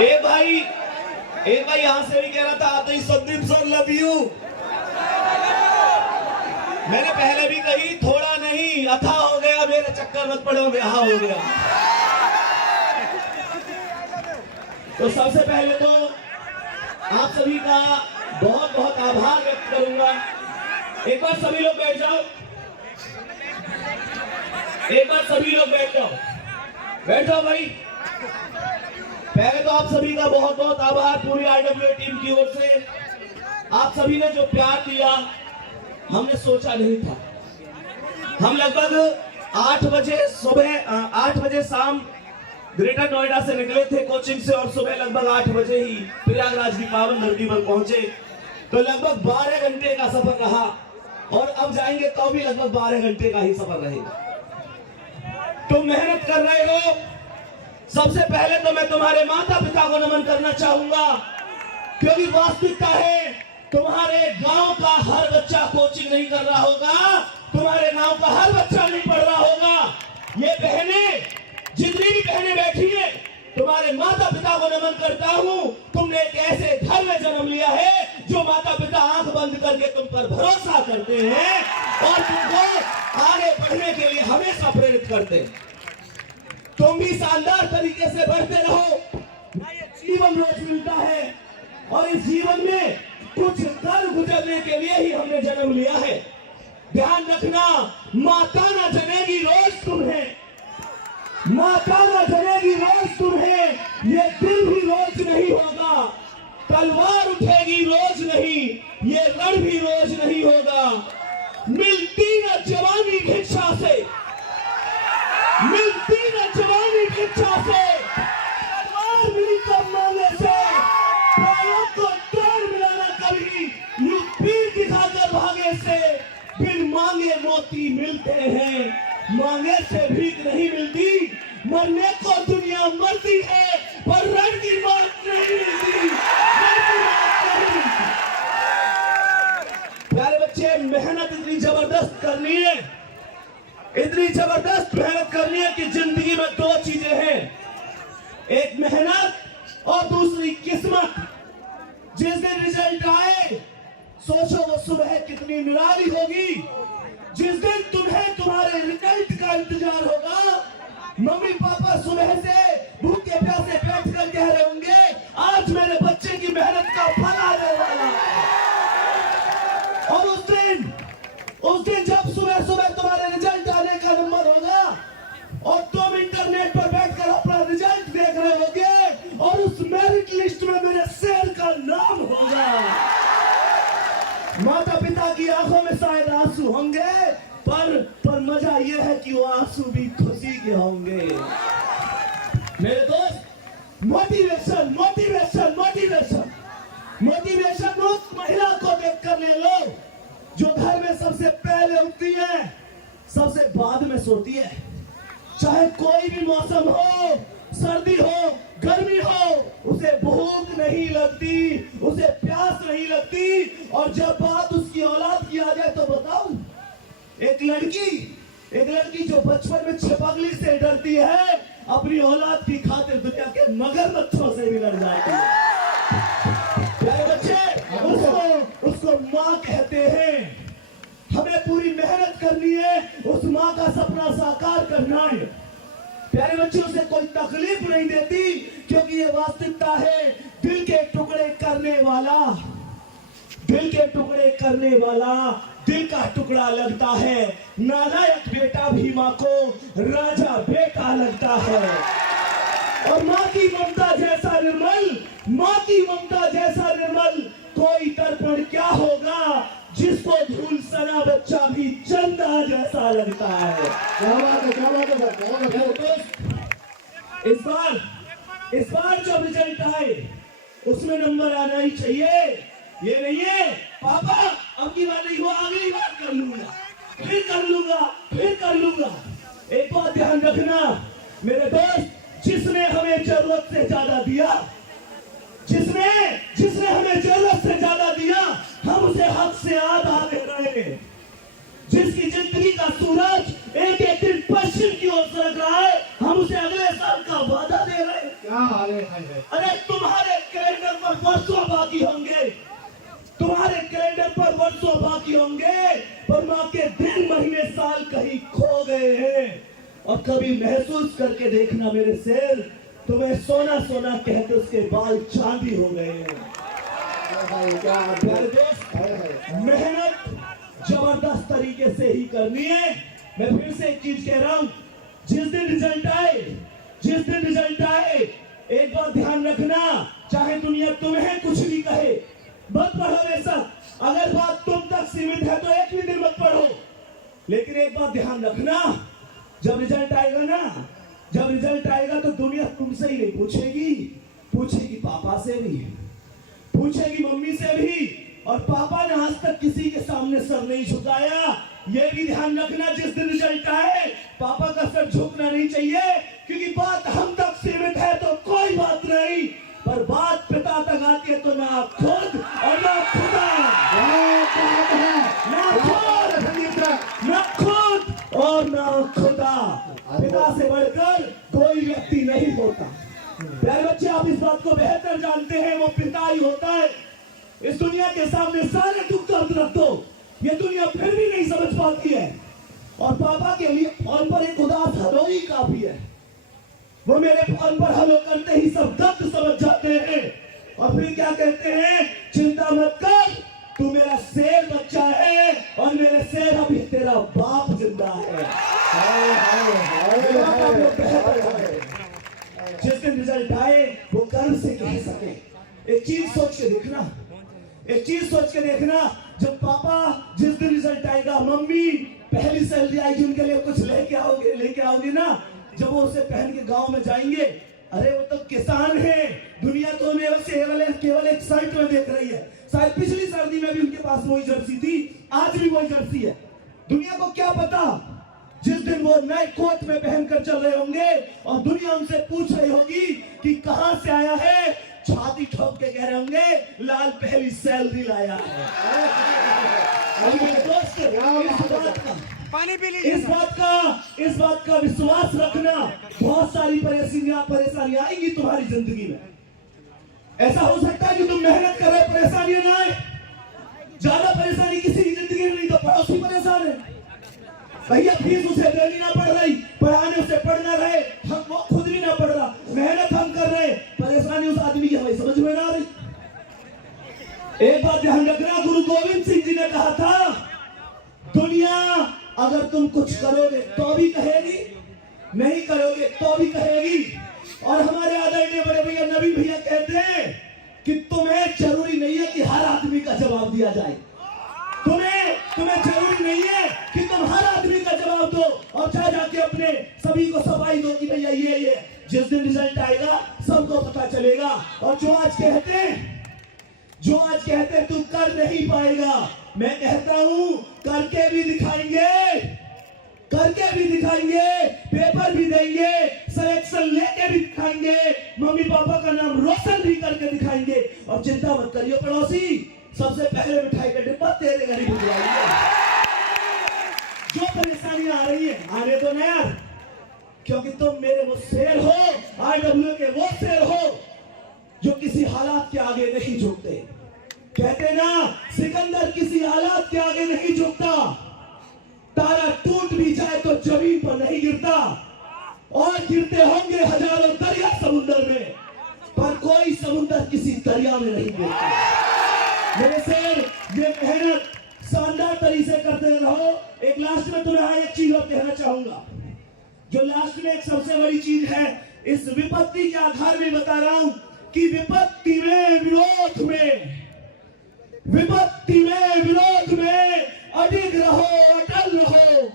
एक भाई यहां से भी कह रहा था आते ही संदीप सर लव यू। मैंने पहले भी कही थोड़ा नहीं अथा हो गया, मेरे चक्कर मत पड़ो, ब्याह हो गया। तो सबसे पहले तो आप सभी का बहुत बहुत आभार व्यक्त करूंगा। एक बार सभी लोग बैठ जाओ, एक बार सभी लोग बैठ जाओ, बैठ जाओ भाई। पहले तो आप सभी का बहुत बहुत आभार पूरी आईडब्ल्यूए टीम की ओर से। आप सभी ने जो प्यार दिया हमने सोचा नहीं था। हम लगभग 8 बजे सुबह 8 बजे शाम ग्रेटर नोएडा से निकले थे कोचिंग से, और सुबह लगभग 8 बजे ही प्रयागराज की पावन धरती पर पहुंचे। तो लगभग 12 घंटे का सफर रहा, और अब जाएंगे तो भी लगभग 12 घंटे का ही सफर रहेगा। तुम मेहनत कर रहे हो। सबसे पहले तो मैं तुम्हारे माता पिता को नमन करना चाहूंगा, क्योंकि वास्तविकता है तुम्हारे गांव का हर बच्चा कोचिंग नहीं कर रहा होगा, तुम्हारे गांव का हर बच्चा नहीं पढ़ रहा होगा। ये बहनें, जितनी भी बहनें बैठी हैं, तुम्हारे माता पिता को नमन करता हूं। तुमने एक ऐसे घर में जन्म लिया है जो माता पिता आंख बंद करके तुम पर भरोसा करते हैं और तुमको आगे बढ़ने के लिए हमेशा प्रेरित करते हैं। तुम भी शानदार तरीके से बढ़ते रहो। जीवन रोज मिलता है और इस जीवन में कुछ कर गुजरने के लिए ही हमने जन्म लिया है। ध्यान रखना, माता न जनेगी रोज तुम्हें, माता न जनेगी रोज तुम्हें, ये दिल भी रोज नहीं होगा। तलवार उठेगी रोज नहीं, ये रण भी रोज नहीं होगा। मिलती न जवानी भिक्षा से, मिलती न जवानी भिक्षा से, तलवार मिली कमाने से, प्राणों को तोड़ मिलाना कभी यूं पीर दिखाकर भागे से। बिन मांगे मोती मिलते हैं, मांगे से भीख नहीं मिलती। मरने को दुनिया मरती है पर रण की बात नहीं मिलती। प्यारे बच्चे, मेहनत इतनी जबरदस्त करनी है, इतनी जबरदस्त मेहनत करनी है कि जिंदगी में 2 चीजें हैं, एक मेहनत और दूसरी किस्मत। जिस दिन रिजल्ट आए सोचो वो सुबह कितनी निराली होगी। जिस दिन तुम्हें तुम्हारे रिजल्ट का इंतजार होगा, मम्मी पापा सुबह से भूखे प्यासे बैठ कर कह रहे होंगे आज मेरे बच्चे की मेहनत का फल आने वाला है। और उस दिन जब सुबह सुबह तुम्हारे रिजल्ट आने का नंबर होगा और तुम इंटरनेट पर बैठकर अपना रिजल्ट देख रहे होगे और उस मेरिट लिस्ट में मेरे शेर का नाम होगा। माता पिता की आंखों में शायद आंसू होंगे, पर मजा यह है कि वो आंसू भी खुशी के होंगे। मेरे दोस्त, मोटिवेशन मोटिवेशन मोटिवेशन मोटिवेशन उस महिला को देख कर ले लो जो घर में सबसे पहले उठती है, सबसे बाद में सोती है। चाहे कोई भी मौसम हो, सर्दी हो, गर्मी हो, उसे भूख नहीं लगती, उसे प्यास नहीं लगती। और जब बात उसकी औलाद की आ जाए तो बताऊं, एक लड़की जो बचपन में छिपकली से डरती है, अपनी औलाद की खातिर दुनिया के मगरमच्छों से भी लड़ जाती है। प्यारे बच्चे, उसको माँ कहते हैं। हमें पूरी मेहनत करनी है, उस माँ का सपना साकार करना है। प्यारे बच्चे, उसे कोई तकलीफ नहीं देती, क्योंकि ये वास्तविकता है। दिल के टुकड़े करने वाला, दिल के टुकड़े करने वाला दिल का टुकड़ा लगता है। नालायक बेटा भी माँ को राजा बेटा लगता है। और माँ की ममता जैसा निर्मल, माँ की ममता जैसा निर्मल कोई दर्पण क्या होगा, जिसको धूल सना बच्चा भी चंदा जैसा लगता है। क्या बात है, क्या बात है। इस बार जो रिजल्ट आए उसमें नंबर आना ही चाहिए। ये नहीं है पापा अब की बार नहीं हुआ, अगली बार कर लूंगा, फिर कर लूंगा, फिर कर लूंगा। एक बात ध्यान रखना मेरे दोस्त, जिसने हमें जरूरत से ज्यादा दिया, जिसने हमें जरूरत से ज्यादा दिया, हम उसे हद से आधा दे रहे हैं। जिसकी जिंदगी का सूरज एक एक दिन पश्चिम की ओर सरक रहा है, हम उसे अगले साल का वादा दे रहे हैं। क्या हाल है? अरे तुम्हारे कैलेंडर पर वर्षों बाकी होंगे, तुम्हारे कैलेंडर पर वर्षों बाकी होंगे, पर माँ के दिन महीने साल कहीं खो गए हैं। और कभी महसूस करके देखना मेरे शेर, तुम्हें सोना सोना कहते उसके बाल चांदी हो गए हैं। प्यारे दोस्त, मेहनत जबरदस्त तरीके से ही करनी है। मैं फिर से एक चीज कह रहा हूं, जिस दिन रिजल्ट आए एक बात ध्यान रखना, चाहे दुनिया तुम्हें कुछ भी कहे, मत पढ़ो बेशक। अगर बात तुम तक सीमित है तो एक भी दिन मत पढ़ो, लेकिन एक बात ध्यान रखना, जब रिजल्ट आएगा तो दुनिया तुमसे ही नहीं पूछेगी पापा से भी, पूछेगी मम्मी से भी। और पापा ने आज तक किसी के सामने सर नहीं झुकाया। ये भी ध्यान रखना, जिस दिन रिजल्ट आए पापा का सर झुकना नहीं चाहिए, क्योंकि बात हम तक सीमित है तो कोई बात नहीं, पर बात पिता तक आती है तो ना खुद और ना खुदा, ना खुद और ना खुदा, पिता से बढ़कर कोई व्यक्ति नहीं होता। प्यारे बच्चे, आप इस बात को बेहतर जानते हैं, वो पिता ही होता है। इस दुनिया के सामने सारे दुख दर्द रख दो, ये दुनिया फिर भी नहीं समझ पाती है। और पापा के लिए फोन पर एक उदास हलो ही काफी है। वो मेरे फोन पर हलो करते ही सब दर्द समझ जाते हैं और फिर क्या कहते हैं, चिंता मत कर, तू मेरा शेर बच्चा है और मेरे शेर अभी तेरा बाप जिंदा है। जिस दिन रिजल्ट आए वो गर्व से कह सके। एक चीज सोच के देखना, जब पापा जिस दिन रिजल्ट आएगा, मम्मी पहली सैलरी आएगी उनके लिए कुछ लेके आओगे ना, जब वो उसे पहन के गांव में जाएंगे, अरे वो तो किसान है, दुनिया तो उन्हें केवल एक शर्ट में देख रही है। शायद पिछली सर्दी में भी उनके पास वही जर्सी थी, आज भी वही जर्सी है। दुनिया को क्या पता, जिस दिन वो नए कोट में पहनकर चल रहे होंगे और दुनिया उनसे पूछ रही होगी कि कहां से आया है, छाती ठोक के कह रहे होंगे लाल पहली सैलरी लाया है। दोस्त, इस बात का विश्वास रखना, बहुत सारी परेशानियां आएंगी तुम्हारी जिंदगी में। ऐसा हो सकता है कि तुम मेहनत कर रहे, परेशानियां ना आए। ज्यादा परेशानी किसी की जिंदगी में नहीं तो पड़ोसी परेशान है, भैया फीस उसे देनी ना पड़ रही, पढ़ाने उसे पढ़ना रहे, हम वो खुद भी ना पढ़ रहा, मेहनत हम कर रहे, परेशानी उस आदमी की हमें समझ में ना आ रही। एक बात ध्यान रखना, गुरु गोविंद सिंह जी ने कहा था, दुनिया अगर तुम कुछ करोगे तो भी कहेगी, नहीं करोगे तो भी कहेगी। और हमारे आदरणीय बड़े भैया नबी भैया कहते हैं कि तुम्हें जरूरी नहीं है कि हर आदमी का जवाब दिया जाए, तुम्हें जरूरी नहीं है कि तुम हर आदमी का जवाब दो और जाके अपने सभी को सफाई दो कि भैया ये जिस दिन रिजल्ट आएगा सबको पता चलेगा। और जो आज कहते हैं तू कर नहीं पाएगा, मैं कहता हूं करके भी दिखाएंगे, पेपर भी देंगे, सिलेक्शन लेके भी दिखाएंगे, मम्मी पापा का नाम रोशन भी करके दिखाएंगे। और चिंता मत करिए पड़ोसी, सबसे पहले मिठाई का डिब्बा तेरे घर ही भिजवाएंगे। जो परेशानियां आ रही है आने दो ना यार, क्योंकि तुम मेरे वो शेर हो, IW के वो शेर हो जो किसी हालात के आगे नहीं झुकते। कहते ना, सिकंदर किसी हालात के आगे नहीं झुकता, तारा टूट भी जाए तो जमीन पर नहीं गिरता, और गिरते होंगे हजारों दरिया समुद्र में, पर कोई समुद्र किसी दरिया में नहीं गिरता। मेरे शेर, ये मेहनत शानदार तरीके से करते रहो। एक लास्ट में तुम्हें एक चीज और कहना चाहूंगा, जो लास्ट में एक सबसे बड़ी चीज है, इस विपत्ति के आधार में बता रहा हूं कि विपत्ति में विरोध में अडिग रहो, अटल रहो,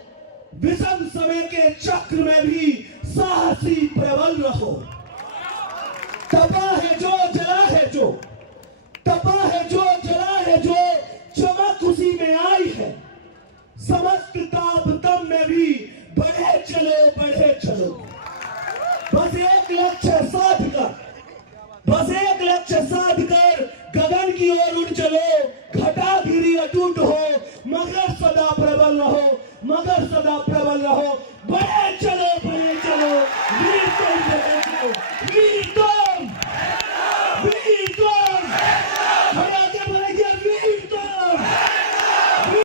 विषम समय के चक्र में भी साहसी प्रबल रहो। तपा है जो जला है जो चमक उसी में आई है, समस्त ताप तम में भी बढ़े चलो। बस एक लक्ष्य साध कर गगन की ओर उड़ चलो, घटा गिरी अटूट हो, मगर सदा प्रबल रहो।